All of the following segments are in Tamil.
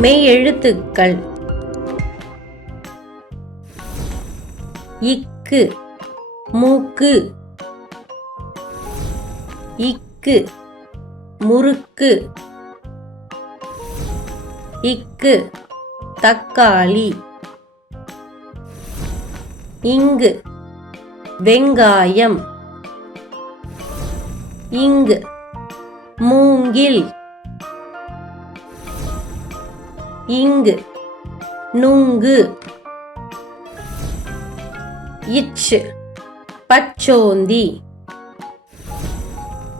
மெய்யெழுத்துக்கள் இக்கு மூக்கு, இக்கு முறுக்கு, இக்கு தக்காளி, இங்கு வெங்காயம், இங்கு மூங்கில், இங்கு நுங்கு, இச்சு பச்சோந்தி,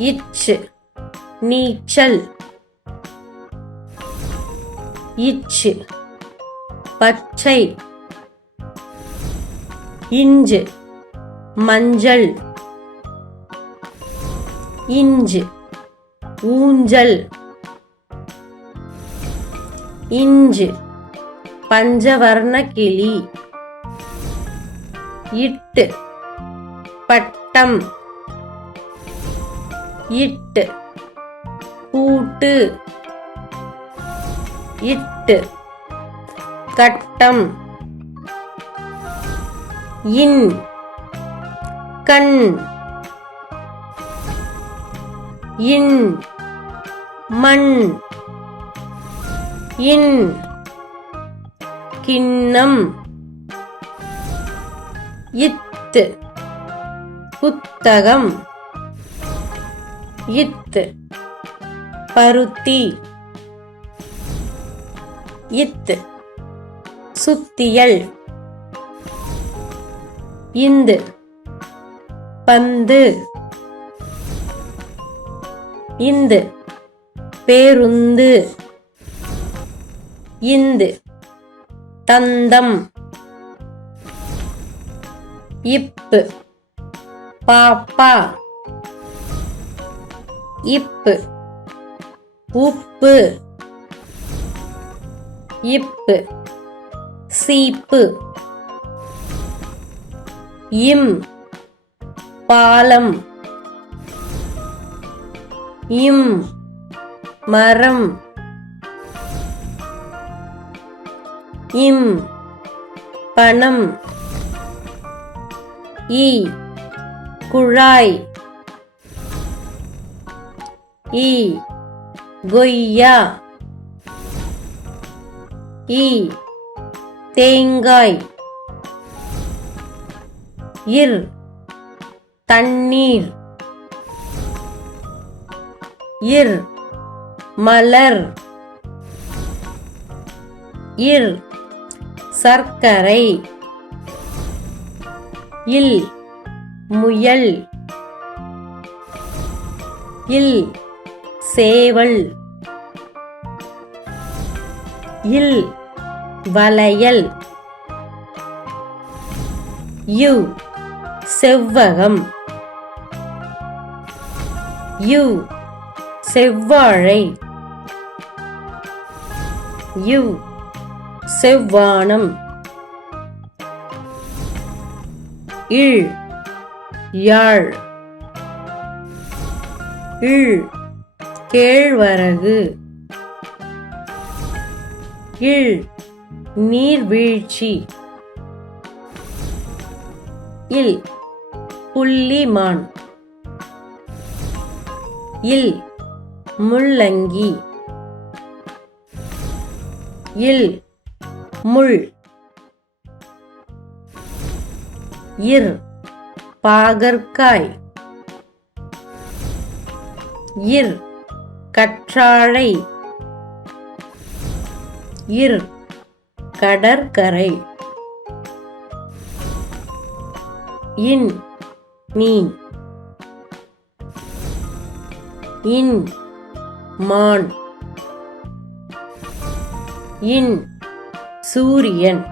இச்சு நீச்சல், இச்சு பச்சை, இஞ்சு மஞ்சள், இஞ்சு ஊஞ்சல், இஞ்சு பஞ்சவர்ண கிளி, இட்டு பட்டம், இட்டு பூட்டு, இட்டு கட்டம், இன் கண், இன் மண், இன் கிண்ணம், இத்து புத்தகம், இத்து பருத்தி, இத்து சுத்தியல், இந்து பந்து, இந்து பேருந்து, இந்து தந்தம், இப்பு பாப்பா, இப்பு உப்பு, இப்பு சீப்பு, இம் பாலம், இம் மரம், இம் பணம், இ குழாய், இ கொய்யா, இ தேங்காய், இர் தண்ணீர், இர் மலர், இர் சர்க்கரை, இல் முயல், இல் சேவல், இல் வளையல், யு செவ்வகம், யு செவ்வாழை, யு செவ்வானம், இழ் யாழ், இழ் கேழ்வரகு, இழ் நீர்வீழ்ச்சி, இல் புள்ளிமான், இல் முள்ளங்கி, இல் முள், இர் பாகற்காய், இர் கற்றாழை, இர் கடற்கரை, இன் மீன், இன் மான், இன் சூரியன்,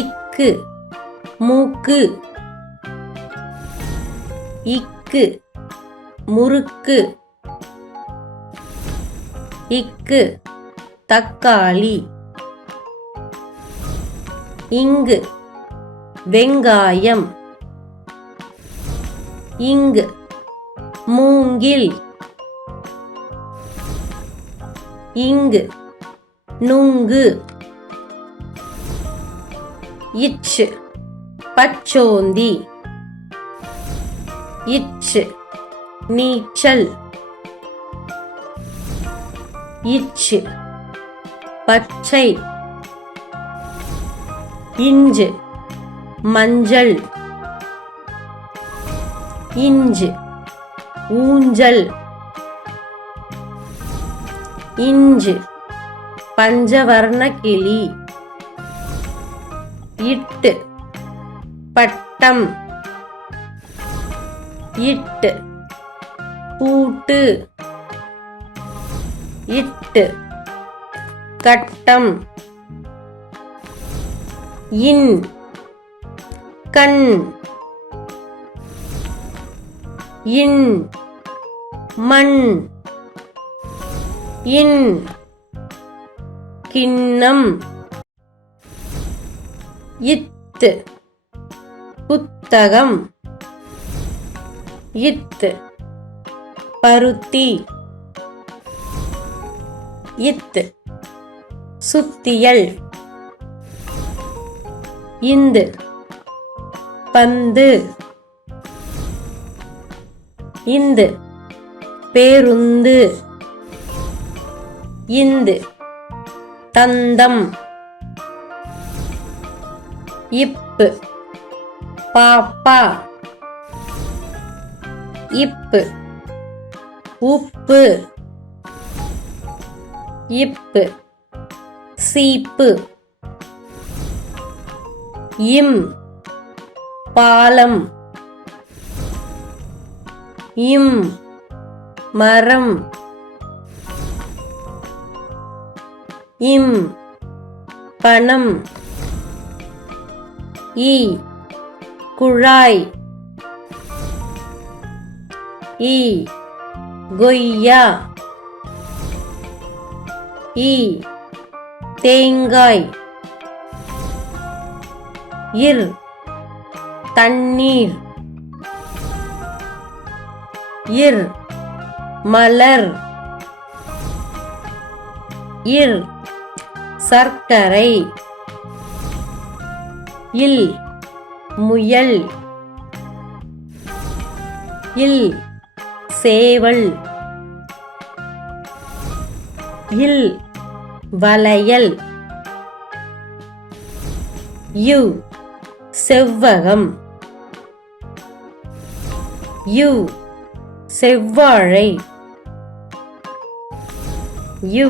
இக்கு மூக்கு, இக்கு முறுக்கு, இக்கு தக்காளி, இங்கு வெங்காயம், இங்கு மூங்கில், இங்கு நுங்கு. இச்சு பச்சோந்தி. இச்சு நீச்சல். இச்சு பச்சை. இஞ்சு மஞ்சள். இஞ்சு ஊஞ்சல். இஞ்சு பஞ்சவர்ண கிளி. இட்டு பட்டம். இட்டு பூட்டு. இட்டு கட்டம். இன் கண். இன் மண். இன் கிண்ணம். இத்து புத்தகம். இத்து பருத்தி. இத்து சுத்தியல். இந்து பந்து. இந்து பேருந்து. இந்து தந்தம். இப்பு பாப்பா. இப்பு உப்பு. இப்பு சீப்பு. இம் பாலம். இம் மரம். இம் பணம். இ குழாய். இ கொய்யா. இ தேங்காய். இர் தண்ணீர். இர் மலர். இர் சர்க்கரை. இல் முயல். இல் சேவல். இல் வளையல். யு செவ்வகம். யு செவ்வாழை. யு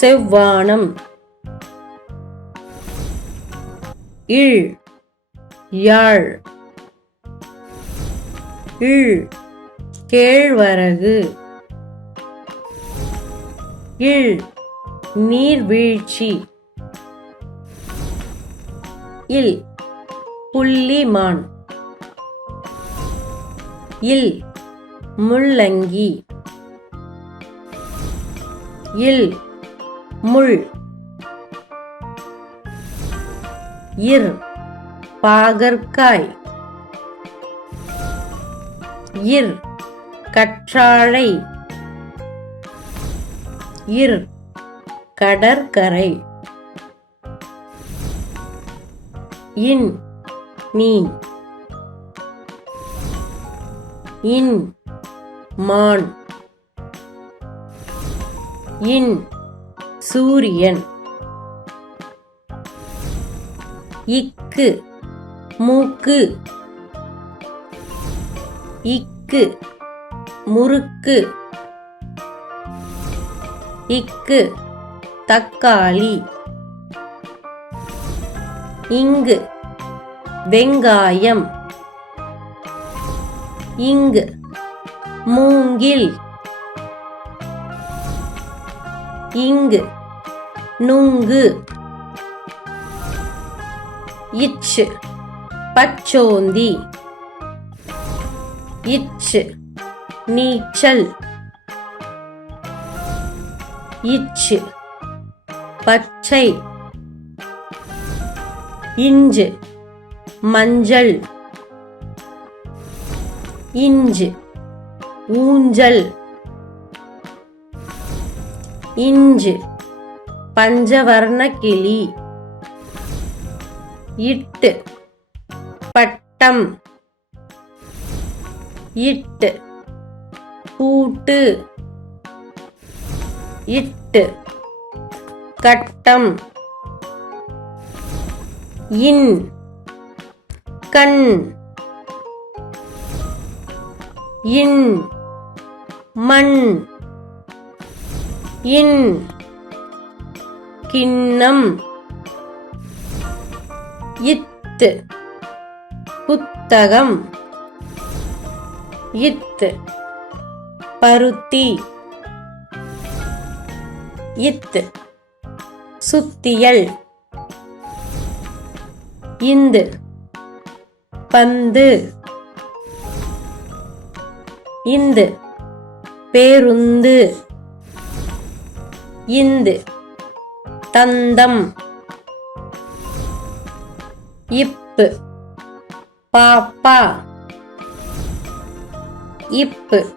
செவ்வானம். இழ் யாழ். இழ் கேழ்வரகு. இழ் நீர்வீழ்ச்சி. இல் புள்ளிமான். இல் முள்ளங்கி. இல் முள். இர் பாகற்காய். இர் கற்றாழை. இர் கடற்கரை. இன் மீன். இன் மான். இன் சூரியன். இக்கு மூக்கு. இக்கு முறுக்கு. இக்கு தக்காளி. இங்கு வெங்காயம். இங்கு மூங்கில். இங்கு நுங்கு. இச்சு பச்சோந்தி. இச்சு நீச்சல். இச்சு பச்சை. இஞ்சு மஞ்சள். இஞ்சு ஊஞ்சல். இஞ்சு பஞ்சவர்ண கிளி. இட்டு பட்டம். இட்டு பூட்டு. இட்டு கட்டம். இன் கண். இன் மண். இன் கிண்ணம். இத்து புத்தகம். இத்து பருத்தி. இத்து சுத்தியல். இந்து பந்து. இந்து பேருந்து. இந்து தந்தம். இப்பு பாப்பா. இப்பு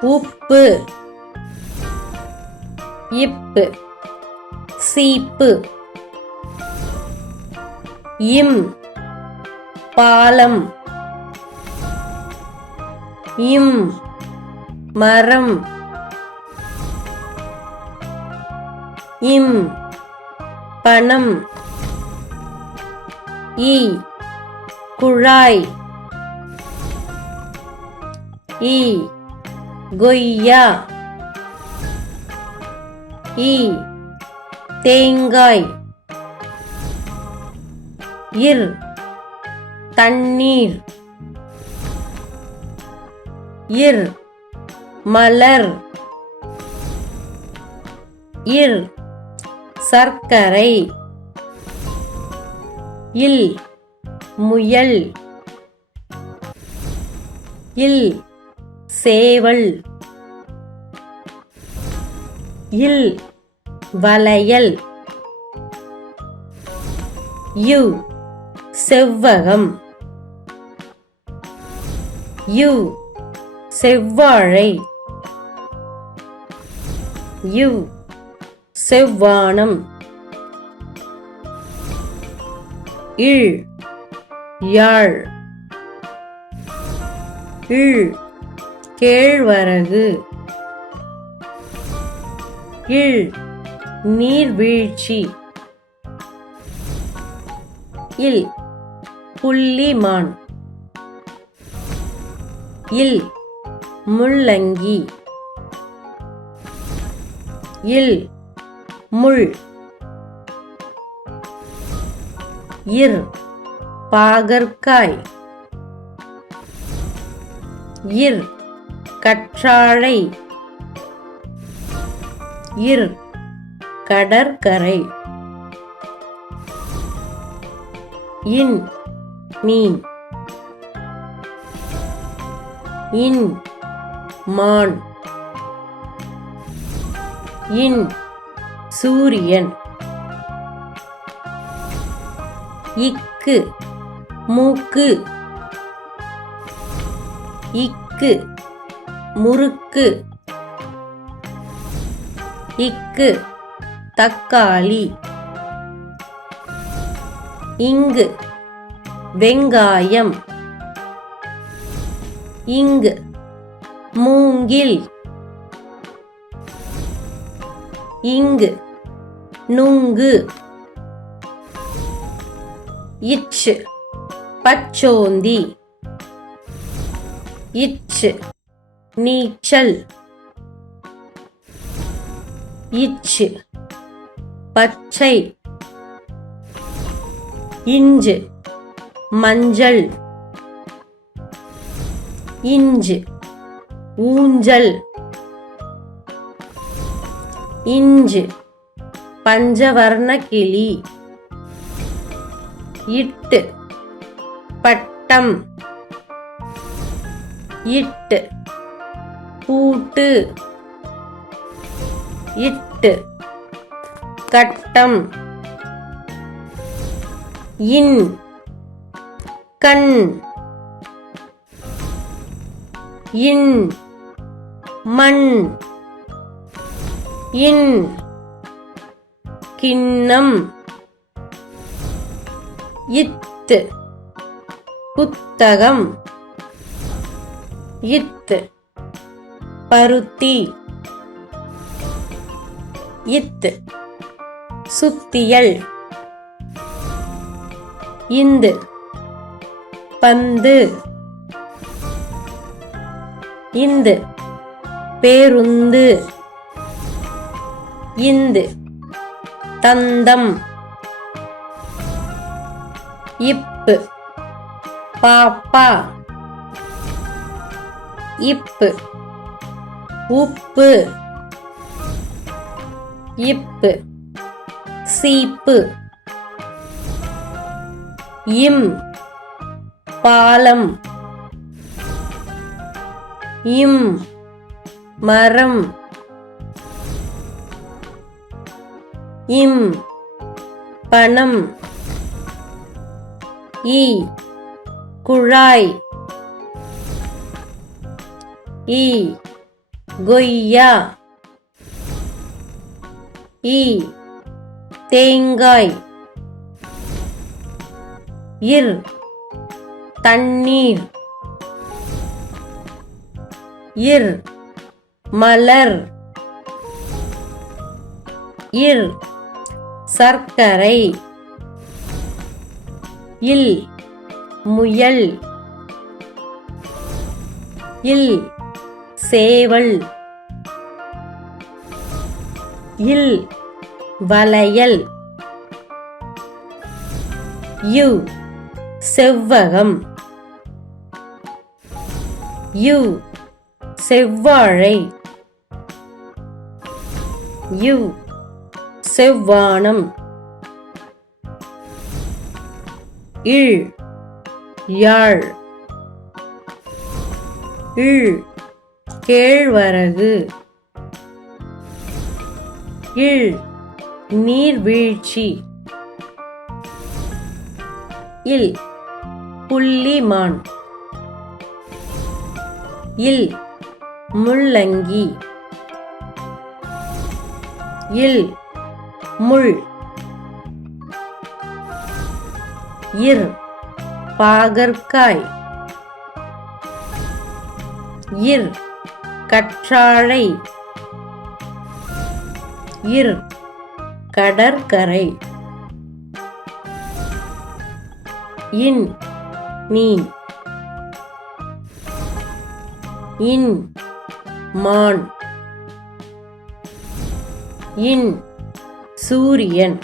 உப்பு. இப்பு சீப்பு. இம் பாலம். இம் மரம். இம் பணம். இ குழாய். இ கொய்யா. இ தேங்காய். இர் தண்ணீர். இர் மலர். இர் சர்க்கரை. இல் முயல். இல் சேவல். இல் வளையல். யு செவ்வகம். யு செவ்வாழை. யு செவ்வானம். இழ் யாழ். இழ் கேழ்வரகு. இழ் நீர்வீழ்ச்சி. இல் புள்ளிமான். இல் முள்ளங்கி. இல் முள். இர் பாகற்காய். இர் கற்றாழை. இர் கடற்கரை. இன் மீன். இன் மான். இன் சூரியன். இக்கு மூக்கு. இக்கு முறுக்கு. இக்கு தக்காளி. இங்கு வெங்காயம். இங்கு மூங்கில். இங்கு நுங்கு. இச்சு பச்சோந்தி. இச்சு நீச்சல். இச்சு பச்சை. இஞ்சு மஞ்சள். இஞ்சு ஊஞ்சல். இஞ்சு பஞ்சவர்ண கிளி. இட்டு பட்டம். இட்டு பூட்டு. இட்டு கட்டம். இன் கண். இன் மண். இன் கிண்ணம். இத்து புத்தகம். இத்து பருத்தி. இத்து சுத்தியல். இந்து பந்து. இந்து பேருந்து. இந்து தந்தம். இப்பு பாப்பா. இப்பு உப்பு. இப்பு சீப்பு. இம் பாலம். இம் மரம். இம் பணம். இ குழாய். இ கொய்யா. இ தேங்காய். இர் தண்ணீர். இர் மலர். இர் சர்க்கரை. இல் முயல். இல் சேவல். இல் வளையல். யு செவ்வகம். யு செவ்வாழை. யு செவ்வானம். இழ் யாழ். இழ் கேழ்வரகு. இழ் நீர்வீழ்ச்சி. இல் புள்ளிமான். இல் முள்ளங்கி. இல் முள். இர் பாகற்காய். இர் கற்றாழை. இர் கடற்கரை. இன் மீன். இன் மான். இன் சூரியன்.